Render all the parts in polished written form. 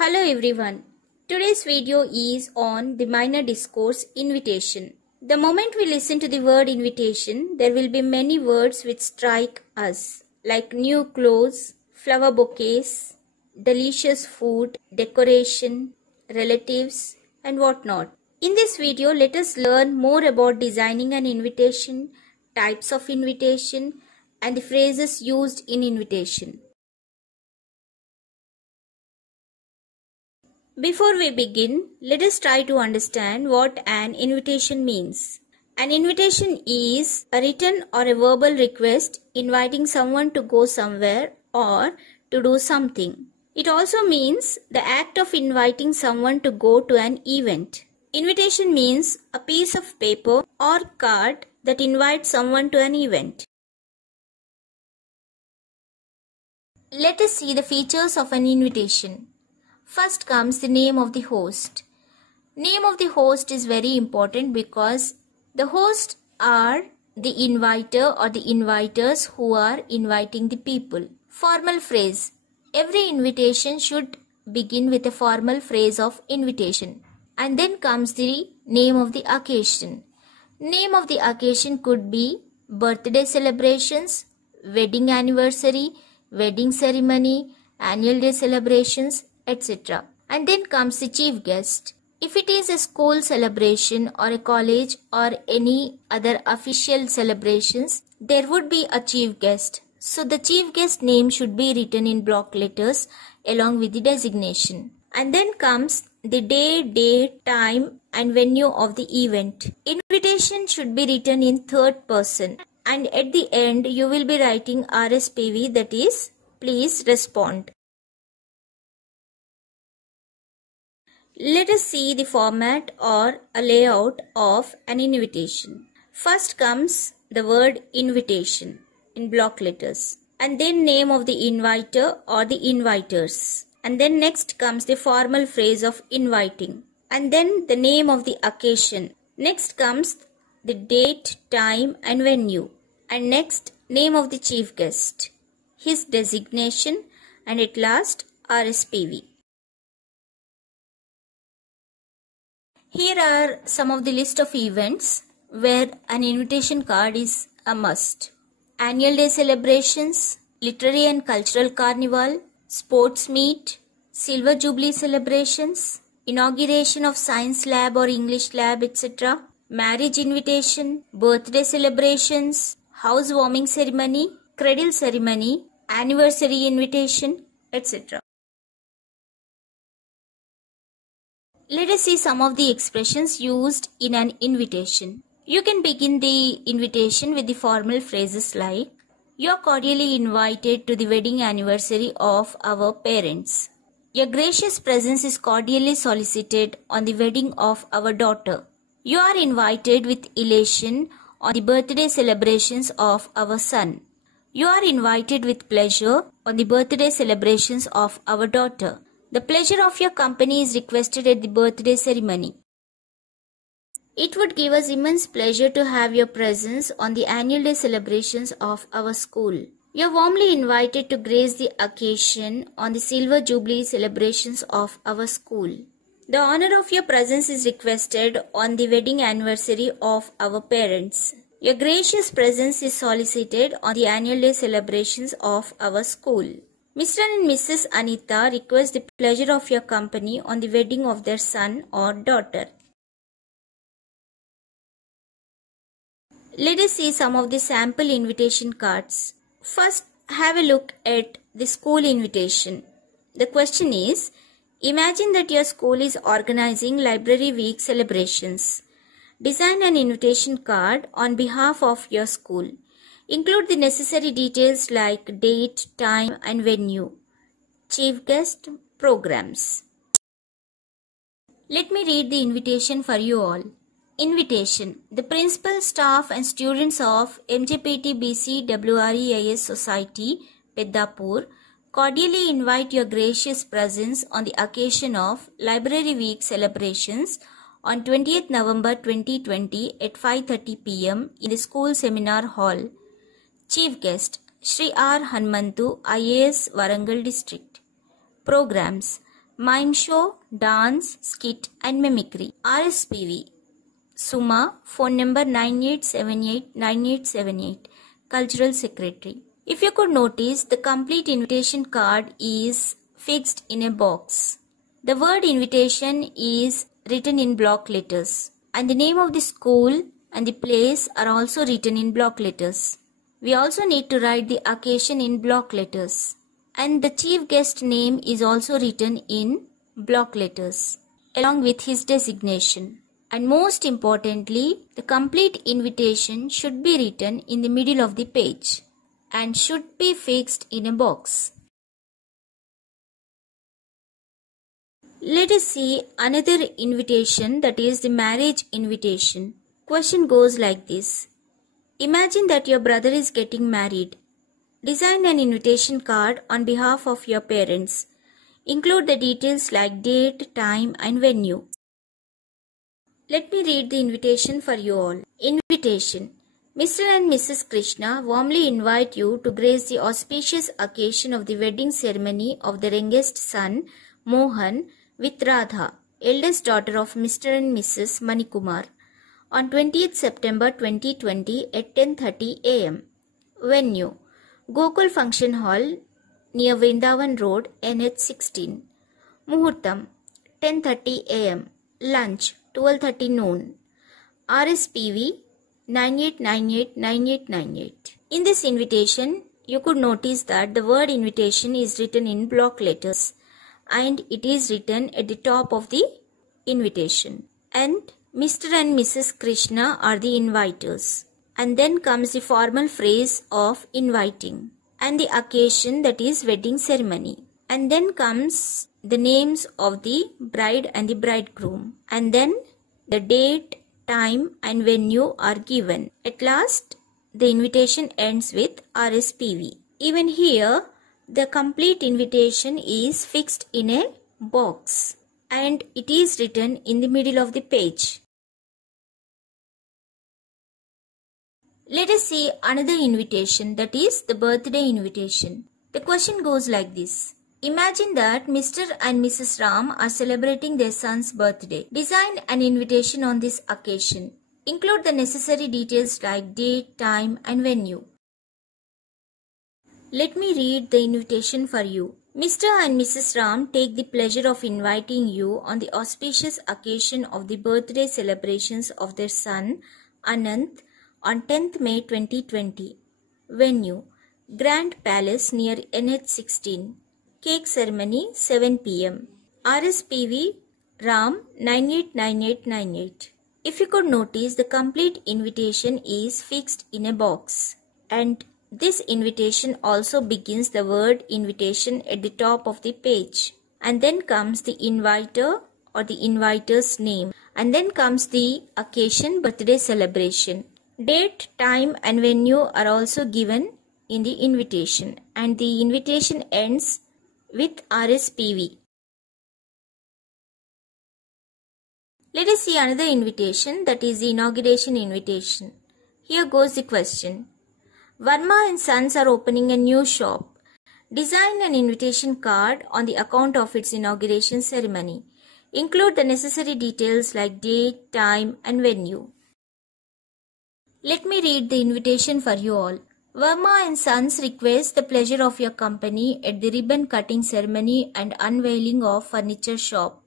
Hello everyone. Today's video is on the minor discourse invitation. The moment we listen to the word invitation, there will be many words which strike us, like new clothes, flower bouquets, delicious food, decoration, relatives, and whatnot. In this video, let us learn more about designing an invitation, types of invitation, and the phrases used in invitation. Before we begin, let us try to understand what an invitation means. An invitation is a written or a verbal request inviting someone to go somewhere or to do something. It also means the act of inviting someone to go to an event. Invitation means a piece of paper or card that invites someone to an event. Let us see the features of an invitation. First comes the name of the host. Name of the host is very important because the hosts are the inviter or the inviters who are inviting the people. Formal phrase. Every invitation should begin with a formal phrase of invitation. And then comes the name of the occasion. Name of the occasion could be birthday celebrations, wedding anniversary, wedding ceremony, annual day celebrations, etc. And then comes the chief guest. If it is a school celebration or a college or any other official celebrations, there would be a chief guest. So the chief guest name should be written in block letters along with the designation. And then comes the day, date, time and venue of the event. Invitation should be written in third person. And at the end you will be writing RSPV, that is, please respond. Let us see the format or a layout of an invitation. First comes the word invitation in block letters, and then name of the inviter or the inviters. And then next comes the formal phrase of inviting, and then the name of the occasion. Next comes the date, time and venue, and next name of the chief guest, his designation, and at last RSPV. Here are some of the list of events where an invitation card is a must. Annual day celebrations, literary and cultural carnival, sports meet, silver jubilee celebrations, inauguration of science lab or English lab, etc., marriage invitation, birthday celebrations, housewarming ceremony, cradle ceremony, anniversary invitation, etc. Let us see some of the expressions used in an invitation. You can begin the invitation with the formal phrases like, "You are cordially invited to the wedding anniversary of our parents." "Your gracious presence is cordially solicited on the wedding of our daughter." "You are invited with elation on the birthday celebrations of our son." "You are invited with pleasure on the birthday celebrations of our daughter." "The pleasure of your company is requested at the birthday ceremony." "It would give us immense pleasure to have your presence on the annual day celebrations of our school." "You are warmly invited to grace the occasion on the silver jubilee celebrations of our school." "The honor of your presence is requested on the wedding anniversary of our parents." "Your gracious presence is solicited on the annual day celebrations of our school." Mr. and Mrs. Anita request the pleasure of your company on the wedding of their son or daughter. Let us see some of the sample invitation cards. First, have a look at the school invitation. The question is, imagine that your school is organizing Library Week celebrations. Design an invitation card on behalf of your school. Include the necessary details like date, time and venue, chief guest, programs. Let me read the invitation for you all. Invitation. The principal, staff and students of MJPT BC WREIS Society, Peddapur, cordially invite your gracious presence on the occasion of Library Week celebrations on 20th November 2020 at 5:30 p.m. in the school seminar hall. Chief guest, Shri R. Hanumantu, IAS, Warangal District. Programs. mime show, dance, skit and mimicry. RSPV, Suma, phone number 98789878, Cultural Secretary. If you could notice, the complete invitation card is fixed in a box. The word invitation is written in block letters, and the name of the school and the place are also written in block letters. We also need to write the occasion in block letters, and the chief guest name is also written in block letters along with his designation. And most importantly, the complete invitation should be written in the middle of the page and should be fixed in a box. Let us see another invitation, that is the marriage invitation. Question goes like this. Imagine that your brother is getting married. Design an invitation card on behalf of your parents. Include the details like date, time and venue. Let me read the invitation for you all. Invitation. Mr. and Mrs. Krishna warmly invite you to grace the auspicious occasion of the wedding ceremony of their youngest son, Mohan, with Radha, eldest daughter of Mr. and Mrs. Manikumar, on 20th September 2020 at 10:30 am. Venue. Gokul Function Hall near Vrindavan Road, NH16. Muhurtam. 10:30 am. Lunch. 12:30 noon. RSPV 98989898. In this invitation, you could notice that the word invitation is written in block letters and it is written at the top of the invitation. And Mr. and Mrs. Krishna are the inviters. And then comes the formal phrase of inviting and the occasion, that is wedding ceremony. And then comes the names of the bride and the bridegroom. And then the date, time and venue are given. At last, the invitation ends with RSPV. Even here, the complete invitation is fixed in a box and it is written in the middle of the page. Let us see another invitation, that is the birthday invitation. The question goes like this. Imagine that Mr. and Mrs. Ram are celebrating their son's birthday. Design an invitation on this occasion. Include the necessary details like date, time and venue. Let me read the invitation for you. Mr. and Mrs. Ram take the pleasure of inviting you on the auspicious occasion of the birthday celebrations of their son, Anant, on 10th May 2020. Venue. Grand Palace near NH16. Cake ceremony 7 p.m. RSPV Ram 989898. If you could notice, the complete invitation is fixed in a box. And this invitation also begins the word invitation at the top of the page. And then comes the inviter or the inviter's name. And then comes the occasion, birthday celebration. Date, time and venue are also given in the invitation. And the invitation ends with RSPV. Let us see another invitation, that is the inauguration invitation. Here goes the question. Verma and Sons are opening a new shop. Design an invitation card on the account of its inauguration ceremony. Include the necessary details like date, time and venue. Let me read the invitation for you all. Verma and Sons request the pleasure of your company at the ribbon cutting ceremony and unveiling of furniture shop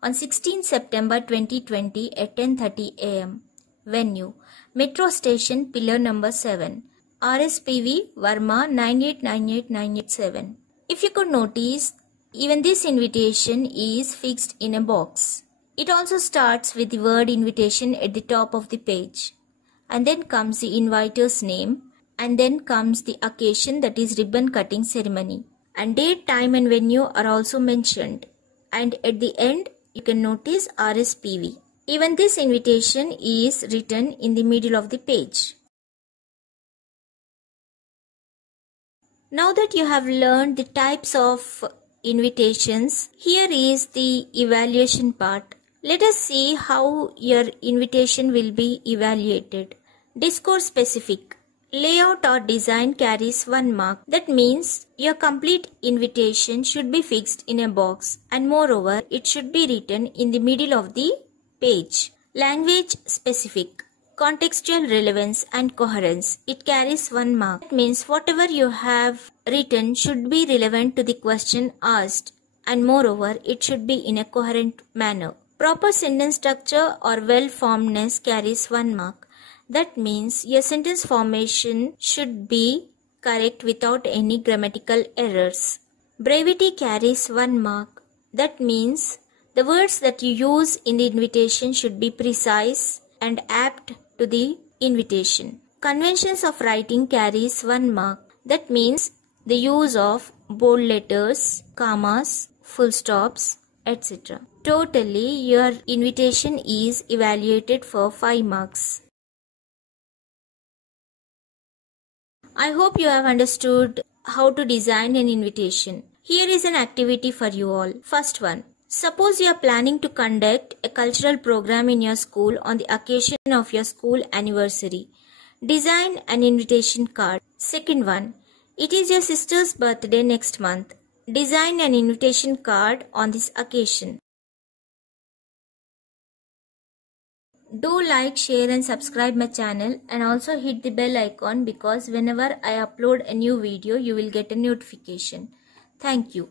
on 16 September 2020 at 10:30 am. Venue. Metro Station, Pillar number 7. RSPV Verma 98989887. If you could notice, even this invitation is fixed in a box. It also starts with the word invitation at the top of the page. And then comes the inviter's name. And then comes the occasion, that is ribbon cutting ceremony. And date, time and venue are also mentioned. And at the end, you can notice RSPV. Even this invitation is written in the middle of the page. Now that you have learned the types of invitations, here is the evaluation part. Let us see how your invitation will be evaluated. Discourse specific. Layout or design carries 1 mark. That means your complete invitation should be fixed in a box, and moreover, it should be written in the middle of the page. Language specific. Contextual relevance and coherence. It carries 1 mark. That means whatever you have written should be relevant to the question asked, and moreover, it should be in a coherent manner. Proper sentence structure or well-formedness carries 1 mark. That means your sentence formation should be correct without any grammatical errors. Brevity carries 1 mark. That means the words that you use in the invitation should be precise and apt to the invitation. Conventions of writing carries 1 mark. That means the use of bold letters, commas, full stops, etc. Totally, your invitation is evaluated for 5 marks. I hope you have understood how to design an invitation. Here is an activity for you all. First one. Suppose you are planning to conduct a cultural program in your school on the occasion of your school anniversary. Design an invitation card. Second one. It is your sister's birthday next month. Design an invitation card on this occasion. Do like, share and subscribe my channel, and also hit the bell icon, because whenever I upload a new video, you will get a notification. Thank you.